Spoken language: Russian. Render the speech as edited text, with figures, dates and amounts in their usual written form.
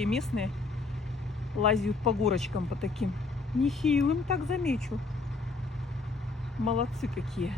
такие местные лазят по горочкам по таким. Нехилым, так замечу. Молодцы какие.